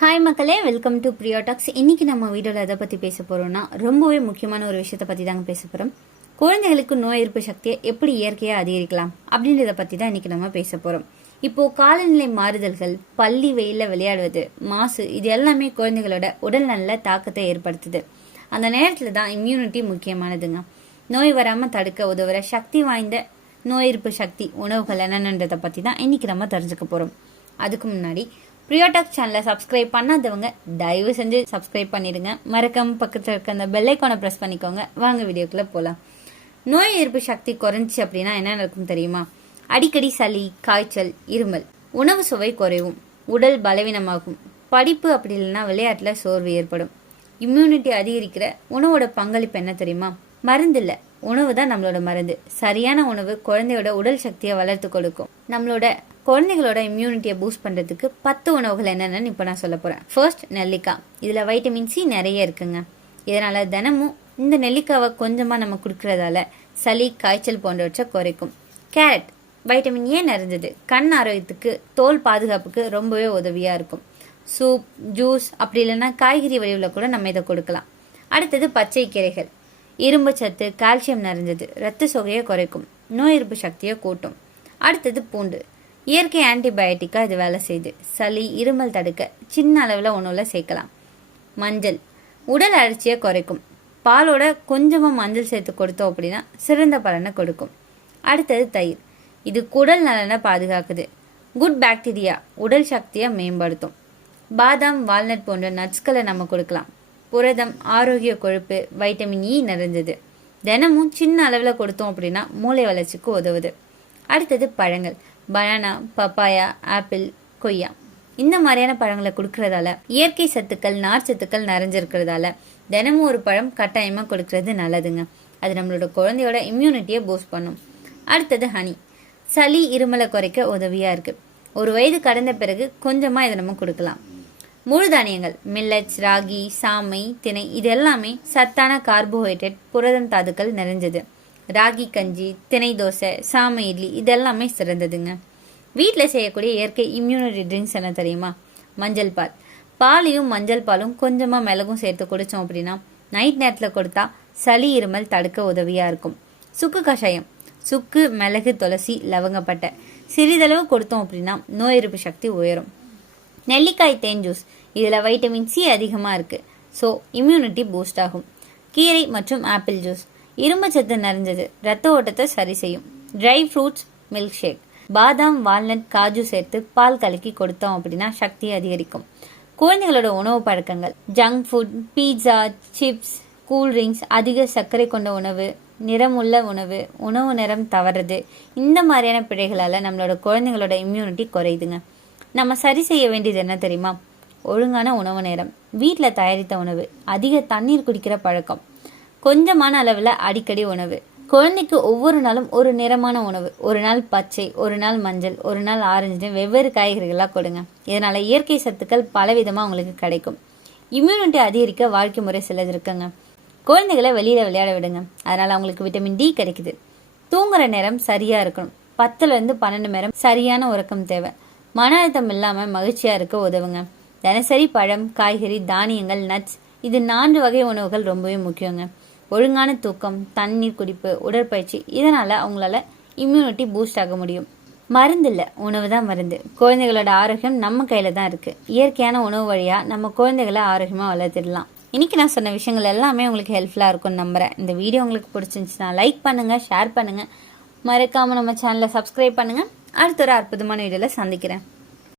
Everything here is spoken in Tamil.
ஹாய் மக்களே. வெல்கம் டு பிரியோடாக்ஸ் இன்னைக்கு நம்ம வீடியோவில் எதை பற்றி பேச போகிறோம்னா ரொம்பவே முக்கியமான ஒரு விஷயத்தை பற்றி தாங்க பேச போகிறோம் குழந்தைகளுக்கு நோய் எதிர்ப்பு சக்தியை எப்படி இயற்கையாக அதிகரிக்கலாம் அப்படின்றத பற்றி தான் இன்னைக்கு நம்ம பேச போகிறோம் இப்போது காலநிலை மாறுதல்கள் பள்ளி வெயிலில் விளையாடுவது மாசு இது எல்லாமே குழந்தைகளோட உடல் நல்ல தாக்கத்தை ஏற்படுத்துது. அந்த நேரத்தில் தான் இம்யூனிட்டி முக்கியமானதுங்க. நோய் வராமல் தடுக்க உதவுற சக்தி வாய்ந்த நோய் எதிர்ப்பு சக்தி உணவுகள் என்னென்னன்றதை பற்றி தான் இன்னைக்கு நம்ம தெரிஞ்சுக்க போகிறோம் அதுக்கு முன்னாடி பிரியோடாக் சேனலை சப்ஸ்கிரைப் பண்ணாதவங்க தயவு செஞ்சு சப்ஸ்கிரைப் பண்ணிடுங்க. மறக்காம பக்கத்தில் இருக்க அந்த பெல் ப்ரெஸ் பண்ணிக்கோங்க. வாங்க வீடியோக்குள்ளே போகலாம் நோய் எதிர்ப்பு சக்தி குறைஞ்சி அப்படின்னா என்ன நடக்கும் தெரியுமா? அடிக்கடி சளி காய்ச்சல் இருமல். உணவு சுவை குறைவும் உடல் பலவீனமாகும். படிப்பு அப்படி இல்லைன்னா விளையாட்டில் சோர்வு ஏற்படும். இம்யூனிட்டி அதிகரிக்கிற உணவோட பங்களிப்பு என்ன தெரியுமா? மருந்து இல்லை. உணவு தான் நம்மளோட மருந்து. சரியான உணவு குழந்தையோட உடல் சக்தியை வளர்த்து கொடுக்கும். நம்மளோட குழந்தைகளோட இம்யூனிட்டியை பூஸ்ட் பண்ணுறதுக்கு பத்து உணவுகள் என்னென்னு இப்போ நான் சொல்ல போகிறேன் ஃபர்ஸ்ட் நெல்லிக்காய். இதில் வைட்டமின் சி நிறைய இருக்குங்க. இதனால் தினமும் இந்த நெல்லிக்காவை கொஞ்சமாக நம்ம கொடுக்கறதால சளி காய்ச்சல் போன்றவற்றை குறைக்கும். கேரட் வைட்டமின் ஏ நிறைஞ்சது. கண் ஆரோக்கியத்துக்கு தோல் பாதுகாப்புக்கு ரொம்பவே உதவியாக இருக்கும். சூப் ஜூஸ் அப்படி இல்லைன்னா காய்கறி வடிவில் கூட நம்ம இதை கொடுக்கலாம். அடுத்தது பச்சை கீரைகள். இரும்பு சத்து கால்சியம் நிறைஞ்சது. ரத்த சொகையை குறைக்கும். நோய் எதிர்ப்பு சக்தியை கூட்டும். அடுத்தது பூண்டு. இயற்கை ஆன்டிபயோட்டிக்காக இது வேலை செய்யுது. சளி இருமல் தடுக்க சின்ன அளவில் உணவில் சேர்க்கலாம். மஞ்சள். உடல் அழற்சியை குறைக்கும். பாலோட கொஞ்சமாக மஞ்சள் சேர்த்து கொடுத்தோம் அப்படின்னா சிறந்த பலனை கொடுக்கும். அடுத்தது தயிர். இது குடல் நலனை பாதுகாக்குது. குட் பாக்டீரியா உடல் சக்தியை மேம்படுத்தும். பாதாம் வால்நட் போன்ற நட்ஸ்களை நம்ம கொடுக்கலாம். புரதம் ஆரோக்கிய கொழுப்பு வைட்டமின் இ நிறைஞ்சது. தினமும் சின்ன அளவில் கொடுத்தோம் அப்படின்னா மூளை வளர்ச்சிக்கு உதவுது. அடுத்தது பழங்கள். பனானா பப்பாயா ஆப்பிள் கொய்யா. இந்த மாதிரியான பழங்களை கொடுக்கறதால இயற்கை சத்துக்கள் நார் சத்துக்கள் நிறைஞ்சிருக்கிறதால தினமும் ஒரு பழம் கட்டாயமாக கொடுக்கறது நல்லதுங்க. அது நம்மளோட குழந்தையோட இம்யூனிட்டியை பூஸ்ட் பண்ணும். அடுத்தது ஹனி சளி இருமலை குறைக்க உதவியாக இருக்குது ஒரு வயது கடந்த பிறகு கொஞ்சமாக இதை நம்ம கொடுக்கலாம். முழு தானியங்கள் மில்லட்ஸ் ராகி சாமை திணை இது எல்லாமே சத்தான கார்போஹைட்ரேட் புரதம் தாதுக்கள் நிறைஞ்சது. ராகி கஞ்சி தினை தோசை சாமை இட்லி இதெல்லாமே சிறந்ததுங்க. வீட்டில் செய்யக்கூடிய இயற்கை இம்யூனிட்டி ட்ரிங்க்ஸ் என்ன தெரியுமா? மஞ்சள் பால். பாலையும் மஞ்சள் பாலும் கொஞ்சமாக மிளகும் சேர்த்து குடித்தோம் அப்படின்னா நைட் நேரத்தில் கொடுத்தா சளி இருமல் தடுக்க உதவியாக இருக்கும். சுக்கு கஷாயம். சுக்கு மிளகு துளசி லவங்கப்பட்டை. சிறிதளவு கொடுத்தோம் அப்படின்னா நோய் எதிர்ப்பு சக்தி உயரும். நெல்லிக்காய் தேன் ஜூஸ் இதில் வைட்டமின் சி அதிகமாக இருக்குது ஸோ இம்யூனிட்டி பூஸ்ட் ஆகும். கீரை மற்றும் ஆப்பிள் ஜூஸ் இரும்புச்சத்து நிறைஞ்சது. ரத்த ஓட்டத்தை சரி செய்யும். ட்ரை ஃப்ரூட்ஸ் மில்க் ஷேக் பாதாம் வால்நட் காஜு சேர்த்து பால் கலக்கி கொடுத்தோம் அப்படின்னா சக்தி அதிகரிக்கும். குழந்தைகளோட உணவு பழக்கங்கள். Junk food pizza chips cool drinks அதிக சர்க்கரை கொண்ட உணவு நிறமுள்ள உணவு உணவு நிறம் தவறுறது. இந்த மாதிரியான பிழைகளால் நம்மளோட குழந்தைங்களோட இம்யூனிட்டி குறையுதுங்க. நம்ம சரி செய்ய வேண்டியது என்ன தெரியுமா? ஒழுங்கான உணவு நேரம். வீட்டில் தயாரித்த உணவு. அதிக தண்ணீர் குடிக்கிற பழக்கம். கொஞ்சமான அளவில் அடிக்கடி உணவு. குழந்தைக்கு ஒவ்வொரு நாளும் ஒரு நிறமான உணவு. ஒரு நாள் பச்சை ஒரு நாள் மஞ்சள் ஒரு நாள் ஆரஞ்சு வெவ்வேறு காய்கறிகளாக கொடுங்க. இதனால் இயற்கை சத்துக்கள் பலவிதமாக உங்களுக்கு கிடைக்கும். இம்யூனிட்டி அதிகரிக்க வாழ்க்கை முறை சிலது இருக்குங்க. குழந்தைகளை வெளியில் விளையாட விடுங்க. அதனால் அவங்களுக்கு விட்டமின் டி கிடைக்குது. தூங்குற நேரம் சரியாக இருக்கணும். பத்துலேருந்து பன்னெண்டு நேரம் சரியான உறக்கம் தேவை. மன அழுத்தம் இல்லாமல் மகிழ்ச்சியாக இருக்க உதவுங்க. தினசரி பழம் காய்கறி தானியங்கள் நட்ஸ் இது நான்கு வகை உணவுகள் ரொம்பவே முக்கியங்க. ஒழுங்கான தூக்கம் தண்ணீர் குடிப்பு உடற்பயிற்சி இதனால் அவங்களால இம்யூனிட்டி பூஸ்ட் ஆக முடியும். மருந்து இல்லை உணவு தான் மருந்து. குழந்தைகளோட ஆரோக்கியம் நம்ம கையில் தான் இருக்குது இயற்கையான உணவு வழியாக நம்ம குழந்தைகளை ஆரோக்கியமாக வளர்த்துடலாம். இன்னைக்கு நான் சொன்ன விஷயங்கள் எல்லாமே உங்களுக்கு ஹெல்ப்ஃபுல்லாக இருக்கும்னு நம்புகிறேன் இந்த வீடியோ உங்களுக்கு பிடிச்சிருந்துச்சுன்னா லைக் பண்ணுங்கள் ஷேர் பண்ணுங்கள் மறக்காமல் நம்ம சேனலை சப்ஸ்கிரைப் பண்ணுங்கள் அடுத்த ஒரு அற்புதமான வீடியோவில் சந்திக்கிறேன்.